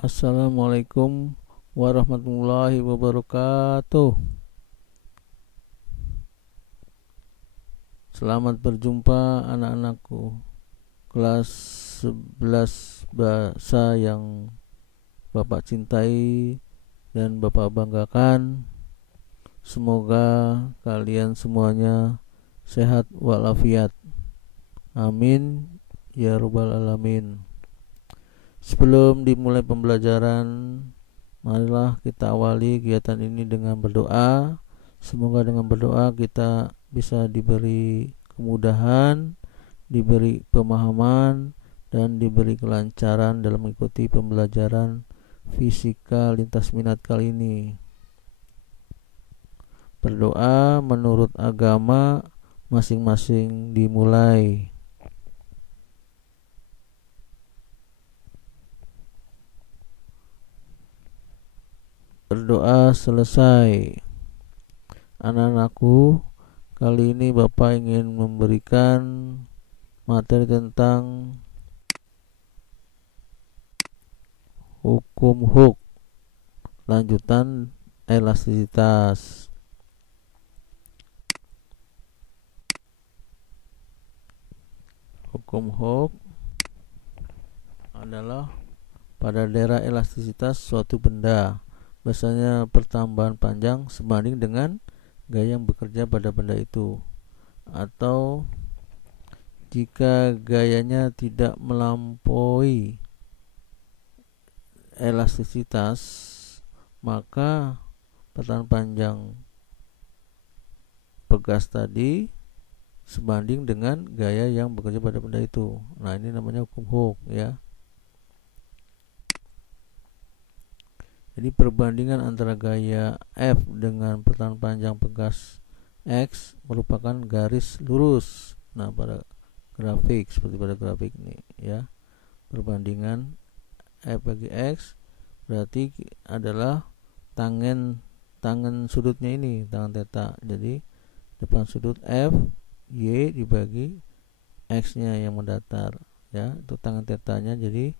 Assalamualaikum warahmatullahi wabarakatuh. Selamat berjumpa anak-anakku kelas 11 bahasa yang Bapak cintai dan Bapak banggakan. Semoga kalian semuanya sehat walafiat. Amin ya rabbal alamin. Sebelum dimulai pembelajaran, marilah kita awali kegiatan ini dengan berdoa. Semoga dengan berdoa kita bisa diberi kemudahan, diberi pemahaman, dan diberi kelancaran dalam mengikuti pembelajaran fisika lintas minat kali ini. Berdoa menurut agama masing-masing dimulai. Berdoa selesai. Anak-anakku, kali ini Bapak ingin memberikan materi tentang hukum Hooke, lanjutan elastisitas. Hukum Hooke adalah pada daerah elastisitas suatu benda, biasanya pertambahan panjang sebanding dengan gaya yang bekerja pada benda itu, atau jika gayanya tidak melampaui elastisitas, maka pertahanan panjang pegas tadi sebanding dengan gaya yang bekerja pada benda itu. Nah, ini namanya hukum Hooke ya. Jadi perbandingan antara gaya F dengan pertahanan panjang pegas X merupakan garis lurus. Nah, pada grafik seperti pada grafik ini ya. Perbandingan F bagi X berarti adalah tangen sudutnya ini, tangen theta. Jadi depan sudut F Y dibagi X-nya yang mendatar ya. Itu tangen tetanya, jadi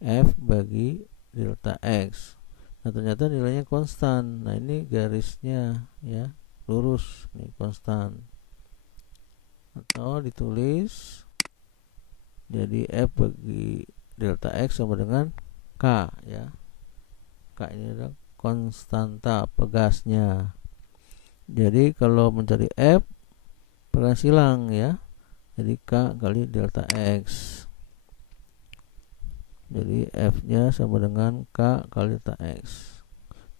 F bagi delta X. Nah, ternyata nilainya konstan. Nah, ini garisnya ya, lurus nih, konstan. Atau ditulis jadi F bagi delta X sama dengan K ya. K ini adalah konstanta pegasnya. Jadi kalau mencari F pakai silang ya. Jadi K kali delta X. Jadi F-nya sama dengan K kali delta X.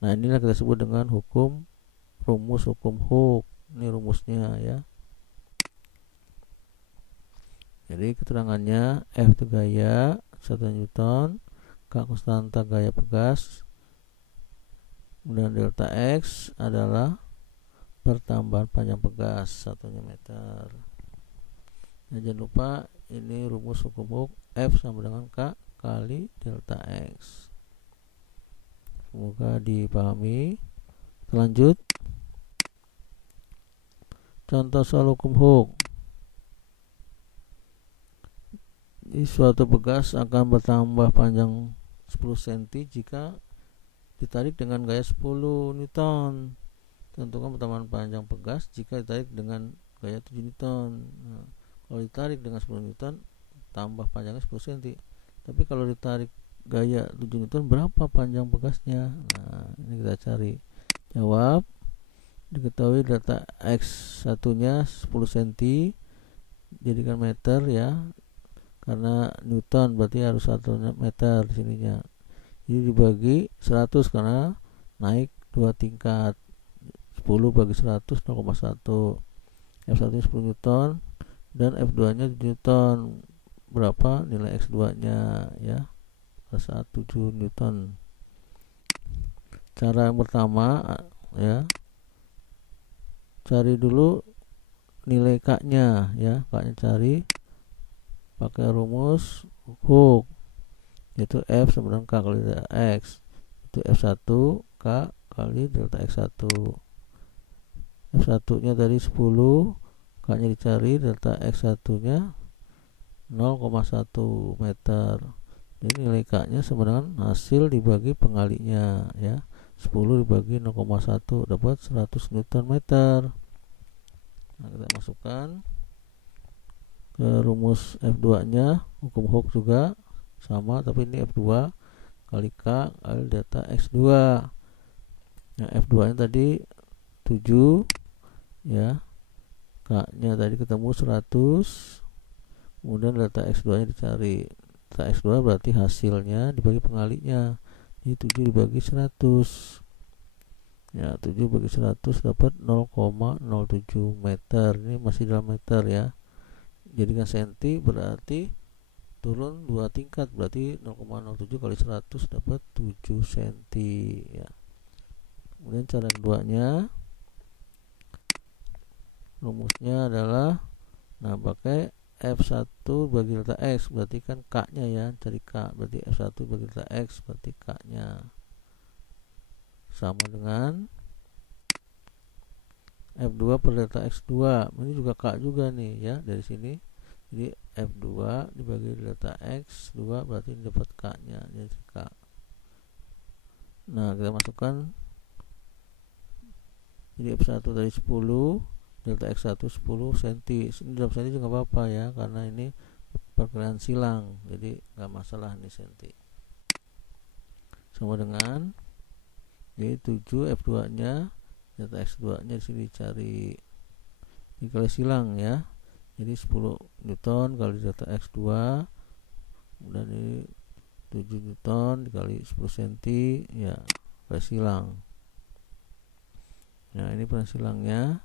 Nah, inilah kita sebut dengan rumus hukum Hooke. Ini rumusnya ya. Jadi keterangannya F itu gaya 1 Newton, K konstanta gaya pegas, kemudian delta X adalah pertambahan panjang pegas 1 meter. Nah, jangan lupa ini rumus hukum Hooke, F sama dengan K kali delta X. Semoga dipahami. Lanjut. Contoh soal hukum Hooke. Di suatu pegas akan bertambah panjang 10 cm jika ditarik dengan gaya 10 Newton. Tentukan pertambahan panjang pegas jika ditarik dengan gaya 7 Newton. Nah, kalau ditarik dengan 10 Newton tambah panjangnya 10 cm. Tapi kalau ditarik gaya 7 Newton berapa panjang pegasnya? Nah, ini kita cari. Jawab. Diketahui delta X satunya 10 cm, jadikan meter ya. Karena Newton berarti harus 1 meter di sininya. Jadi dibagi 100 karena naik 2 tingkat. 10 bagi 100 0,1. F1 nya 10 Newton dan F2 nya 7 Newton. Berapa nilai X2 nya ya? 7 Newton. Cara yang pertama ya, cari dulu nilai K nya ya. K nya cari pakai rumus Hooke, yaitu F sama dengan K kali delta X. Itu F1 K kali delta X1. F1 nya tadi 10, K nya dicari, delta X1 nya 0,1 meter. Jadi nilai K nya sama dengan hasil dibagi pengalinya ya. 10 dibagi 0,1 dapat 100 Newton meter. Nah, kita masukkan ke rumus F2 nya, hukum Hooke juga sama, tapi ini F2 kali K kali delta X2. Nah, F2 nya tadi 7 ya, K nya tadi ketemu 100, kemudian delta X2 nya dicari. Delta X2 berarti hasilnya dibagi pengalinya, jadi 7 dibagi 100 ya, 7 bagi 100 dapat 0,07 meter. Ini masih dalam meter ya, jadikan senti berarti turun 2 tingkat, berarti 0,07 kali 100 dapat 7 senti ya. Kemudian cara keduanya, rumusnya adalah pakai F1 bagi delta X, berarti kan K nya ya, cari K, berarti F1 bagi delta X berarti K nya sama dengan F2 per delta X2. Ini juga K juga nih ya, dari sini. Jadi F2 dibagi delta X2 berarti ini dapat K nya, jadi K. Nah, kita masukkan, jadi F1 tadi 10, delta X1 10 cm. Ini dalam senti juga apa-apa ya, karena ini perkiraan silang, jadi nggak masalah nih senti. Sama dengan, jadi 7 F2 nya, delta X2 nya di sini dicari, dikali silang ya, jadi 10 Newton kali delta X2, kemudian ini 7 Newton dikali 10 cm ya, kali silang. Nah, ini silangnya,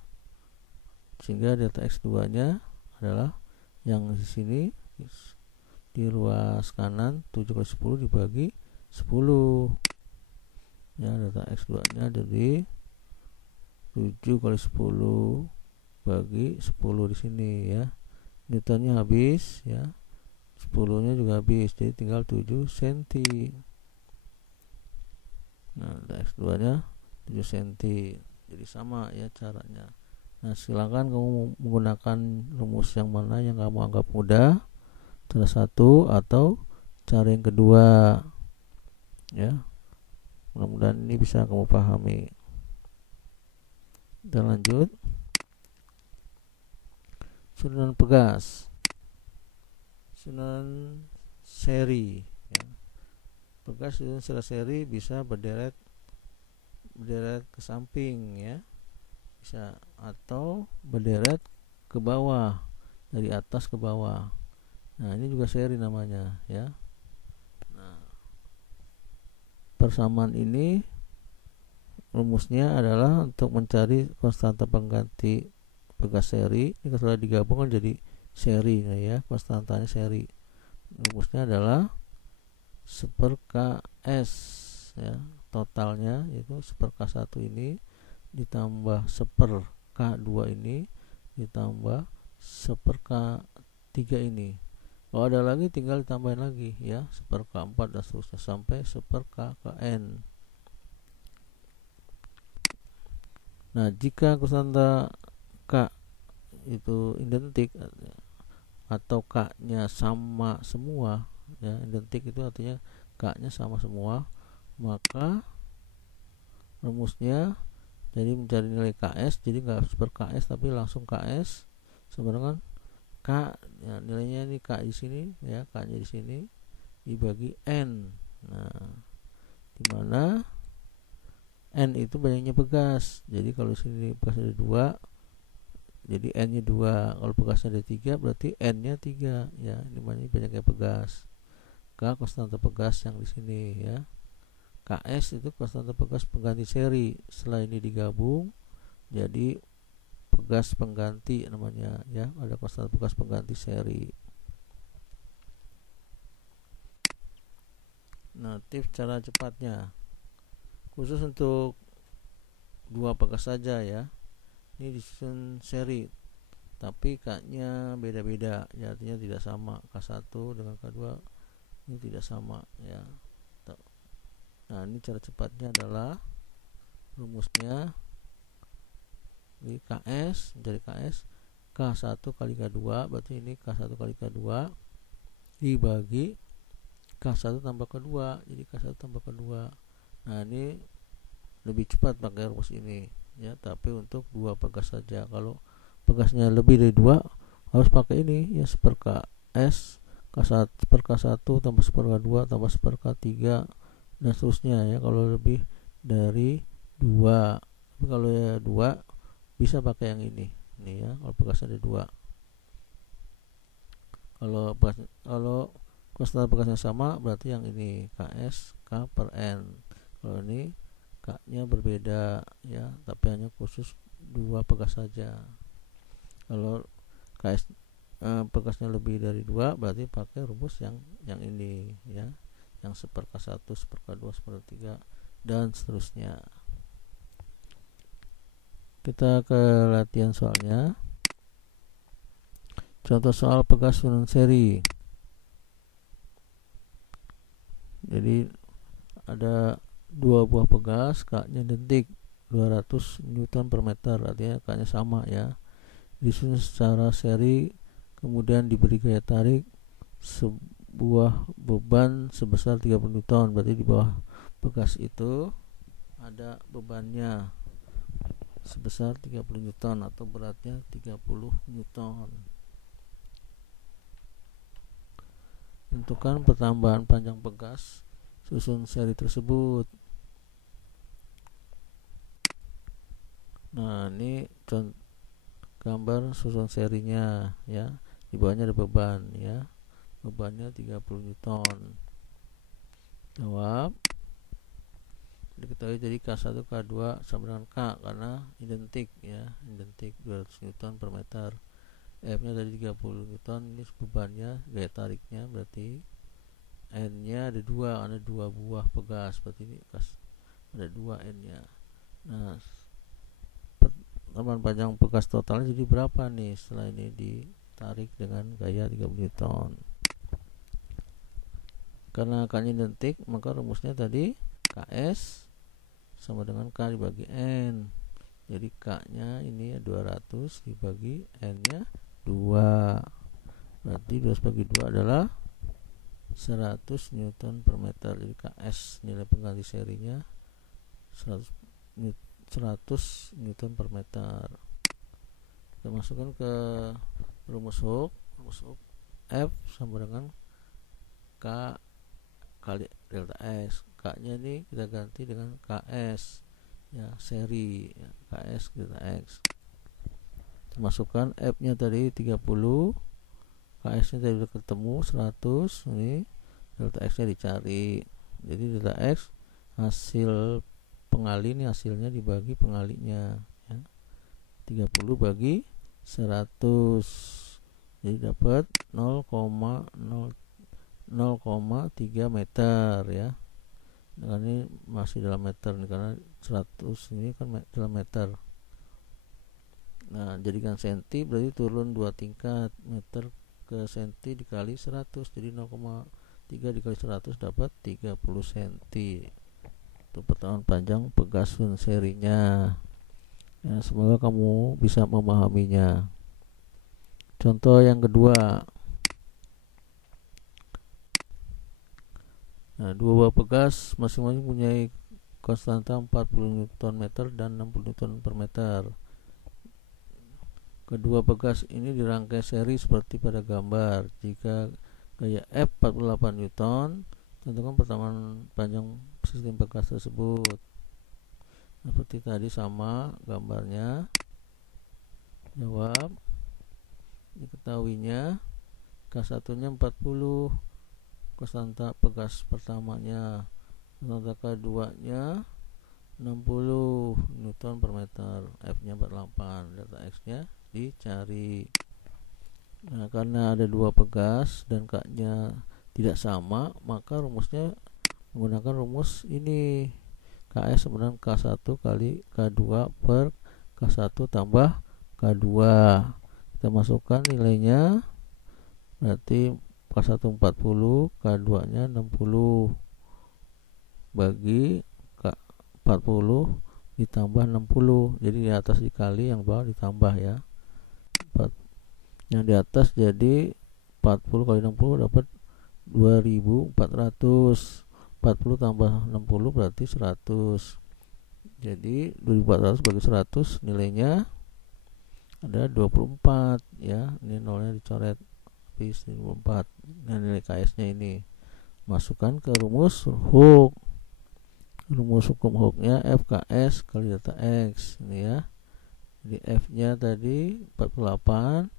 sehingga delta X2 nya adalah yang di sini di ruas kanan, 7 kali 10 dibagi 10 ya, delta X2 nya jadi 7 kali 10 bagi 10 di sini ya, Newtonnya habis ya, 10 nya juga habis, jadi tinggal 7 cm. Nah, delta X2 nya 7 cm, jadi sama ya caranya. Nah, silakan kamu menggunakan rumus yang mana yang kamu anggap mudah, cara satu atau cara yang kedua ya. Mudah-mudahan ini bisa kamu pahami. Kita lanjut. Susunan pegas, susunan seri ya. Pegas susunan secara seri bisa berderet ke samping ya, bisa, atau berderet ke bawah, dari atas ke bawah. Nah, ini juga seri namanya ya. Nah, persamaan ini rumusnya adalah untuk mencari konstanta pengganti pegas seri. Ini kalau digabungkan jadi seri ya, konstantanya seri. Rumusnya adalah 1/Ks ya, totalnya yaitu 1/K1 ini ditambah 1/K2 ini ditambah 1/K3 ini. Kalau ada lagi tinggal ditambahin lagi ya, 1/K4 dan seterusnya sampai 1/K/n. Nah, jika konstanta K itu identik atau K nya sama semua ya, identik itu artinya K nya sama semua, maka rumusnya jadi mencari nilai Ks, jadi nggak 1/Ks tapi langsung Ks sama dengan K ya, nilainya ini K di sini ya, K nya di sini dibagi N. Nah, dimana N itu banyaknya pegas, jadi kalau di sini pegas ada 2, jadi N nya 2. Kalau pegasnya ada 3 berarti N nya 3 ya, ini banyaknya pegas. K konstanta pegas yang di sini ya. Ks itu konstanta pegas pengganti seri. Setelah ini digabung jadi pegas pengganti namanya ya, ada konstanta pegas pengganti seri. Nah, tips cara cepatnya khusus untuk 2 pegas saja ya. Ini disusun seri tapi K nya beda-beda ya, artinya tidak sama. K1 dengan K2 ini tidak sama ya. Nah, ini cara cepatnya adalah rumusnya di Ks, mencari Ks, K1 kali K2 berarti ini K1 kali K2 dibagi K1 tambah K2, jadi K1 tambah K2. Nah, ini lebih cepat pakai rumus ini ya, tapi untuk 2 pegas saja. Kalau pegasnya lebih dari 2 harus pakai ini ya, 1 per Ks, K1 per K1 tambah 1 per K2 tambah 1 per K3 dan seterusnya ya, kalau lebih dari 2. Tapi kalau ya 2 bisa pakai yang ini ya, kalau pegasnya ada 2. Kalau konstanta pegasnya sama berarti yang ini Ks K per N. Kalau ini K nya berbeda ya, tapi hanya khusus 2 pegas saja. Kalau Ks pegasnya lebih dari 2 berarti pakai rumus yang ini ya, yang 1 per K1, 1 per K2, 1 per K3 dan seterusnya. Kita ke latihan soalnya. Contoh soal pegas susunan seri. Jadi ada 2 buah pegas, K-nya identik 200 Newton per meter, artinya K-nya sama ya. Disusun secara seri, kemudian diberi gaya tarik sebuah beban sebesar 30 Newton. Berarti di bawah pegas itu ada bebannya sebesar 30 Newton atau beratnya 30 Newton. Tentukan pertambahan panjang pegas susun seri tersebut. Nah, ini gambar susun serinya ya. Di bawahnya ada beban ya. Bebannya 30 Newton. Jawab. Diketahui jadi K1 K2 sama dengan K karena identik ya, identik 200 Newton per meter. F-nya tadi 30 Newton, ini bebannya, gaya tariknya berarti N-nya ada 2, ada 2 buah pegas, berarti ini ada 2 N-nya. Nah, pertambahan panjang pegas totalnya jadi berapa nih setelah ini ditarik dengan gaya 30 Newton. Karena K-nya identik, maka rumusnya tadi Ks sama dengan K dibagi N. Jadi K-nya ini 200 dibagi N-nya 2. Berarti 2 bagi 2 adalah 100 Newton per meter. Jadi Ks nilai pengganti serinya 100 Newton per meter. Kita masukkan ke rumus Hooke. Rumus Hooke F sama dengan K kali delta X. K nya ini kita ganti dengan KS ya, seri ya, KS delta X. Kita masukkan F nya tadi 30, KS nya tadi udah ketemu 100, ini delta X nya dicari. Jadi delta X hasil pengali ini hasilnya dibagi pengalinya ya. 30 bagi 100, jadi dapat 0,3 meter ya. Dengan ini masih dalam meter nih, karena 100 ini kan dalam meter. Nah, jadikan senti berarti turun 2 tingkat, meter ke senti dikali 100, jadi 0,3 dikali 100 dapat 30 senti. Itu pertambahan panjang pegas susun serinya ya, semoga kamu bisa memahaminya. Contoh yang kedua. Nah, 2 buah pegas masing-masing punya konstanta 40 Nm dan 60 Nm per meter. Kedua pegas ini dirangkai seri seperti pada gambar. Jika gaya F 48 Newton, tentukan pertambahan panjang sistem pegas tersebut. Seperti tadi sama gambarnya. Jawab. Diketahuinya K1 nya 40, konstanta pegas pertamanya, konstanta kedua nya 60 Newton per meter, F nya 48, delta X nya dicari. Nah, karena ada 2 pegas dan K nya tidak sama, maka rumusnya menggunakan rumus ini, KS sama dengan K1 kali K2 per K1 tambah K2. Kita masukkan nilainya, berarti K1 40, K2 nya 60 bagi K40 ditambah 60, jadi di atas dikali, yang bawah ditambah ya. Yang di atas jadi 40 kali 60 dapat 2400. 40 tambah 60 berarti 100. Jadi 2400 bagi 100 nilainya ada 24 ya. Ini nolnya dicoret habis 24. Nah, nilai KS-nya ini masukkan ke rumus Hooke. Rumus hukum Hooke-nya FKS kali delta X ini ya. Jadi F-nya tadi 48,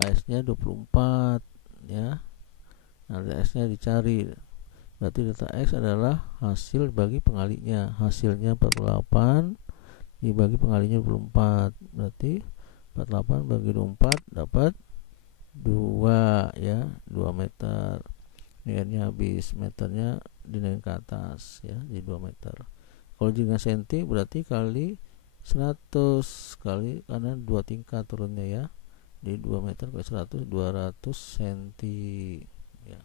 KS-nya 24 ya. Nah, delta X-nya dicari. Berarti delta X adalah hasil bagi pengalinya. Hasilnya 48 dibagi pengalinya 24. Berarti 48 bagi 24 dapat 2 ya, 2 meter. Nilainya habis, meternya dinaik ke atas ya, jadi 2 meter. Kalau dengan senti berarti kali 100 kali, karena 2 tingkat turunnya ya. Jadi 2 meter kali 100, 200 senti ya.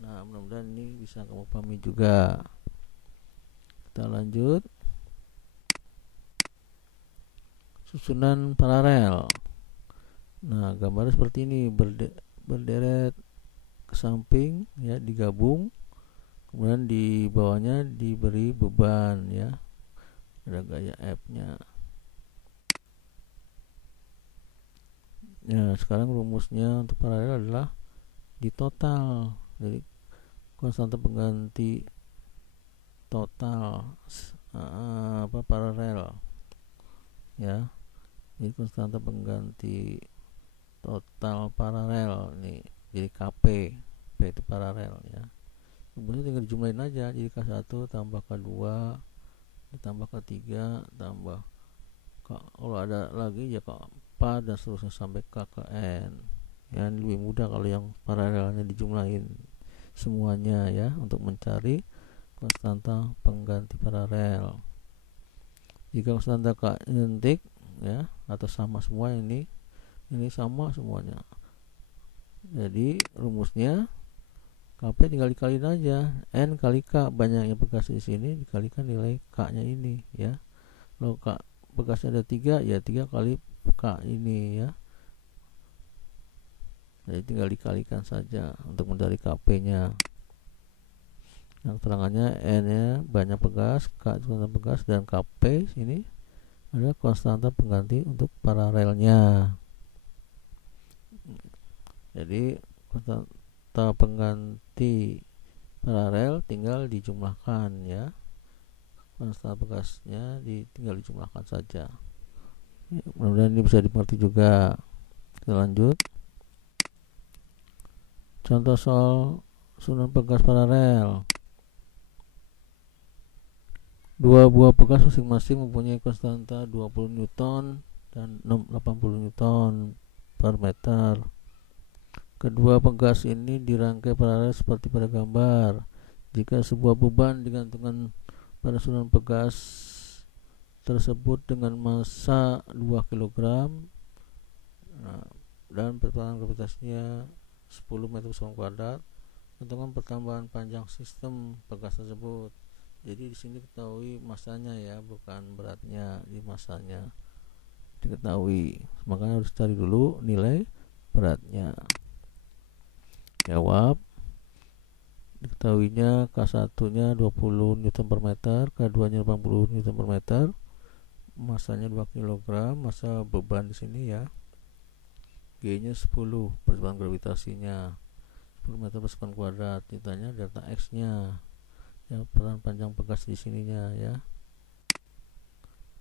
Nah, mudah-mudahan ini bisa kamu pahami juga. Kita lanjut. Susunan paralel. Nah, gambarnya seperti ini, berderet ke samping ya, digabung. Kemudian di bawahnya diberi beban ya. Ada gaya F-nya. Ya, sekarang rumusnya untuk paralel adalah di total. Jadi konstanta pengganti total paralel ya. Jadi konstanta pengganti total paralel ini jadi KP. P itu paralel ya. Kemudian tinggal dijumlahin aja, jadi K1 tambah K2 ditambah K3 tambah kalau ada lagi ya K4 dan seterusnya sampai KN. Ya, ini lebih mudah kalau yang paralelnya dijumlahin semuanya ya, untuk mencari konstanta pengganti paralel. Jika konstanta K identik ya atau sama semua, ini sama semuanya. Jadi rumusnya KP tinggal dikaliin aja, N kali K, banyaknya pegas di sini dikalikan nilai K-nya ini ya. Kalau K pegasnya ada 3 ya 3 kali K ini ya. Jadi tinggal dikalikan saja untuk mencari KP-nya. Yang terangannya N-nya banyak pegas, K konstanta pegas, dan KP sini ada konstanta pengganti untuk paralelnya. Jadi konstanta pengganti paralel tinggal dijumlahkan ya. Konstanta pegasnya tinggal dijumlahkan saja. Ya, mudah-mudahan ini bisa dimengerti juga. Kita lanjut. Contoh soal susunan pegas paralel. Dua buah pegas masing-masing mempunyai konstanta 20 Newton dan 80 Newton per meter. Kedua pegas ini dirangkai paralel seperti pada gambar. Jika sebuah beban digantungkan pada susunan pegas tersebut dengan masa 2 kg dan perputaran gravitasinya 10 meter persegi kuadrat, tentukan pertambahan panjang sistem pegas tersebut. Jadi di sini ketahui masanya ya, bukan beratnya. Di masanya diketahui, makanya harus cari dulu nilai beratnya. Jawab. Diketahuinya K1 nya 20 Newton per meter, K2 nya 80 Newton per meter, masanya 2 kg, masa beban di sini ya. G nya 10, percepatan gravitasinya 10 meter persegi kuadrat. Ditanya delta X nya ya, peran panjang pegas di sininya ya.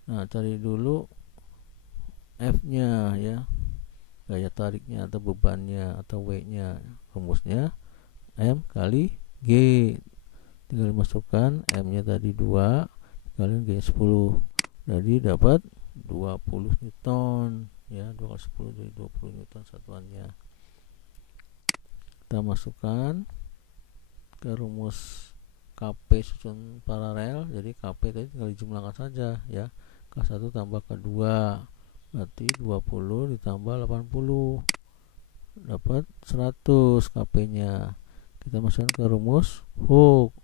Nah, cari dulu F nya ya, gaya tariknya atau bebannya atau W nya. Rumusnya M kali G, tinggal dimasukkan M nya tadi 2 kali G 10, jadi dapat 20 Newton ya. 2 kali 10 jadi 20 Newton satuannya. Kita masukkan ke rumus KP susun paralel. Jadi KP tadi tinggal dijumlahkan saja ya. K1 tambah K2 berarti 20 ditambah 80 dapat 100 KP nya. Kita masukkan ke rumus Hooke.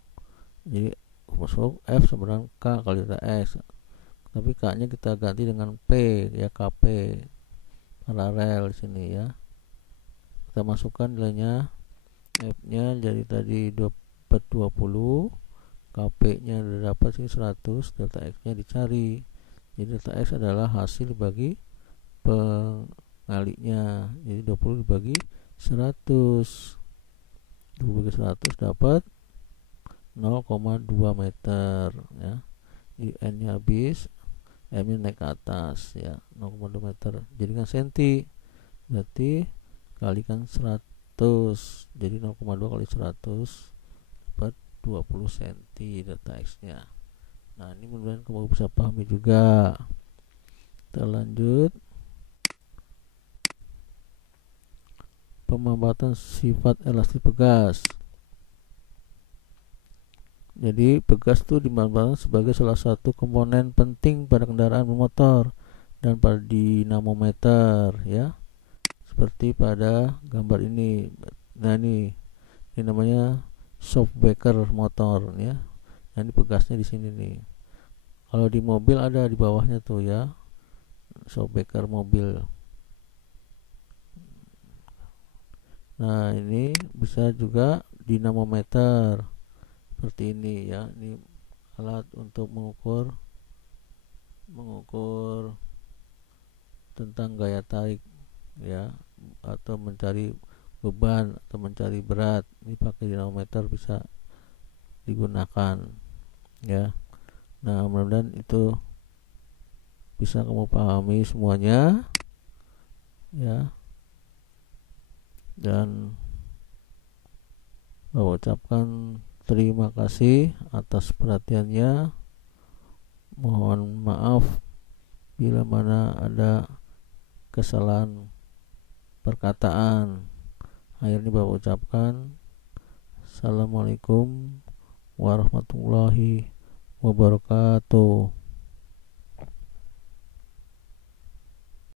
Jadi rumus Hooke F sama dengan K kali delta X, tapi K nya kita ganti dengan P ya, KP paralel di sini ya. Kita masukkan nilainya F nya jadi tadi dapat 20, KP nya dapat sini 100, delta X nya dicari. Jadi delta X adalah hasil bagi pengalinya. Jadi 20 dibagi 100, 20 bagi 100 dapat 0,2 meter ya. Jadi N nya habis, M nya naik ke atas ya, 0,2 meter jadikan senti, berarti kalikan 100, jadi 0,2 kali 100 dapat 20 cm delta X nya. Nah, ini mudah-mudahan kamu bisa pahami juga. Kita lanjut, pemambatan sifat elastis pegas. Jadi pegas itu dimanfaatkan sebagai salah satu komponen penting pada kendaraan bermotor dan pada dinamometer ya, seperti pada gambar ini. Nah, ini namanya shockbreaker motor ya. Nah, ini pegasnya di sini nih. Kalau di mobil ada di bawahnya tuh ya, shockbreaker mobil. Nah, ini bisa juga dinamometer seperti ini ya. Ini alat untuk mengukur tentang gaya tarik ya, atau mencari beban atau mencari berat. Ini pakai dinamometer bisa digunakan ya. Nah, mudah-mudahan itu bisa kamu pahami semuanya ya, dan saya ucapkan terima kasih atas perhatiannya. Mohon maaf bila mana ada kesalahan perkataan. Akhirnya Bapak ucapkan Assalamualaikum warahmatullahi wabarakatuh.